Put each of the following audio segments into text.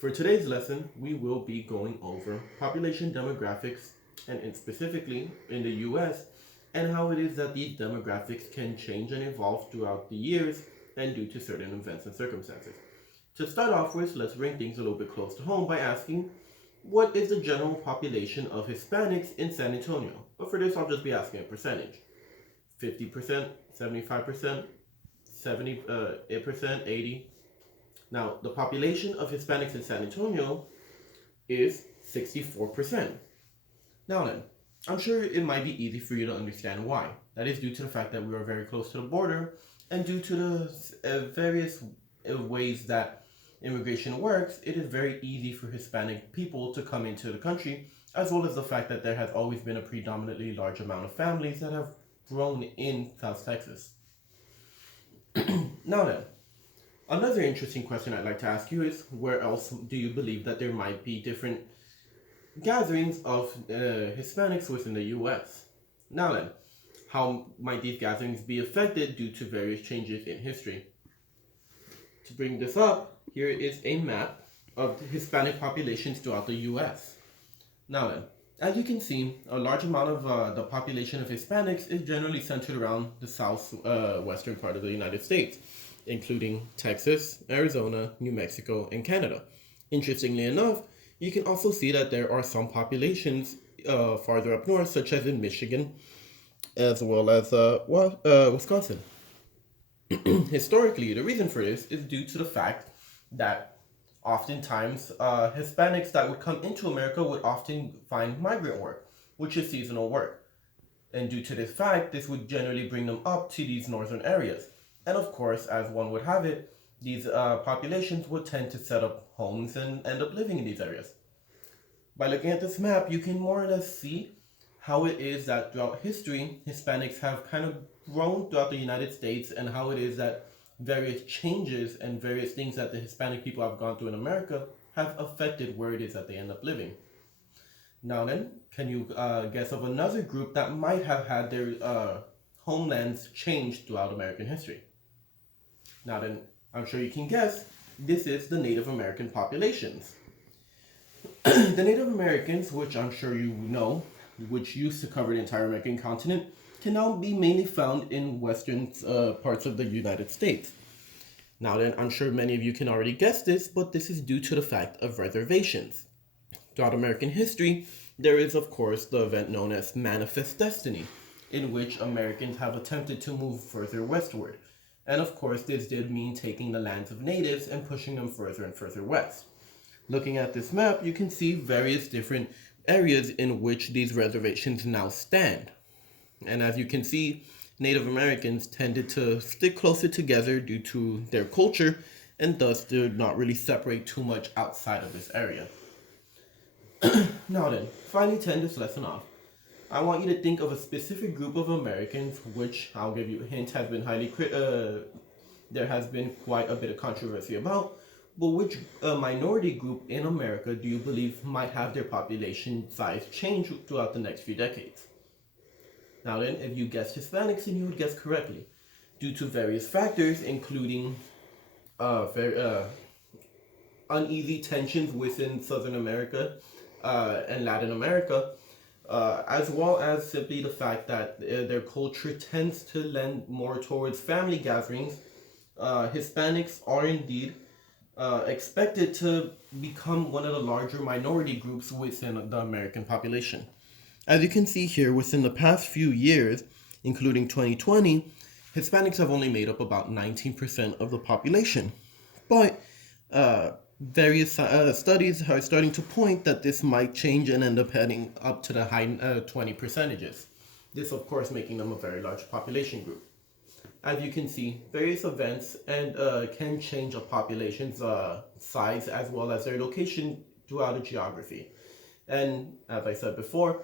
For today's lesson, we will be going over population demographics and specifically in the US and how it is that these demographics can change and evolve throughout the years and due to certain events and circumstances. To start off with, let's bring things a little bit close to home by asking, what is the general population of Hispanics in San Antonio? But for this, I'll just be asking a percentage. 50%, 75%, 70%, 80%. Now, the population of Hispanics in San Antonio is 64%. Now then, I'm sure it might be easy for you to understand why. That is due to the fact that we are very close to the border and due to the various ways that immigration works, it is very easy for Hispanic people to come into the country, as well as the fact that there has always been a predominantly large amount of families that have grown in South Texas. Now then, another interesting question I'd like to ask you is, where else do you believe that there might be different gatherings of Hispanics within the U.S.? Now then, how might these gatherings be affected due to various changes in history? To bring this up, here is a map of the Hispanic populations throughout the U.S. Now then, as you can see, a large amount of the population of Hispanics is generally centered around the southwestern part of the United States, including Texas, Arizona, New Mexico, and Canada. Interestingly enough, you can also see that there are some populations farther up north, such as in Michigan, as well as Wisconsin. Historically, the reason for this is due to the fact that oftentimes Hispanics that would come into America would often find migrant work, which is seasonal work. And due to this fact, this would generally bring them up to these northern areas. And of course, as one would have it, these populations would tend to set up homes and end up living in these areas. By looking at this map, you can more or less see how it is that throughout history, Hispanics have kind of grown throughout the United States and how it is that various changes and various things that the Hispanic people have gone through in America have affected where it is that they end up living. Now then, can you guess of another group that might have had their homelands changed throughout American history? Now then, I'm sure you can guess, this is the Native American populations. The Native Americans, which I'm sure you know, which used to cover the entire American continent, can now be mainly found in western parts of the United States. Now then, I'm sure many of you can already guess this, but this is due to the fact of reservations. Throughout American history, there is of course the event known as Manifest Destiny, in which Americans have attempted to move further westward. And of course, this did mean taking the lands of natives and pushing them further and further west. Looking at this map, you can see various different areas in which these reservations now stand. And as you can see, Native Americans tended to stick closer together due to their culture, and thus did not really separate too much outside of this area. Now then, finally to end this lesson off, I want you to think of a specific group of Americans, which I'll give you a hint has been there has been quite a bit of controversy about, but which minority group in America do you believe might have their population size change throughout the next few decades? Now then, if you guessed Hispanics, then you would guess correctly. Due to various factors, including uneasy tensions within Southern America and Latin America, as well as simply the fact that their culture tends to lend more towards family gatherings, Hispanics are indeed expected to become one of the larger minority groups within the American population. As you can see here, within the past few years, including 2020, Hispanics have only made up about 19% of the population. But various studies are starting to point that this might change and end up heading up to the high 20%. This, of course, making them a very large population group. As you can see, various events and can change a population's size as well as their location throughout a geography. And as I said before,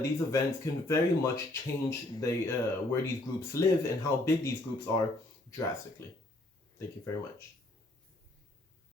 these events can very much change where these groups live and how big these groups are drastically. Thank you very much.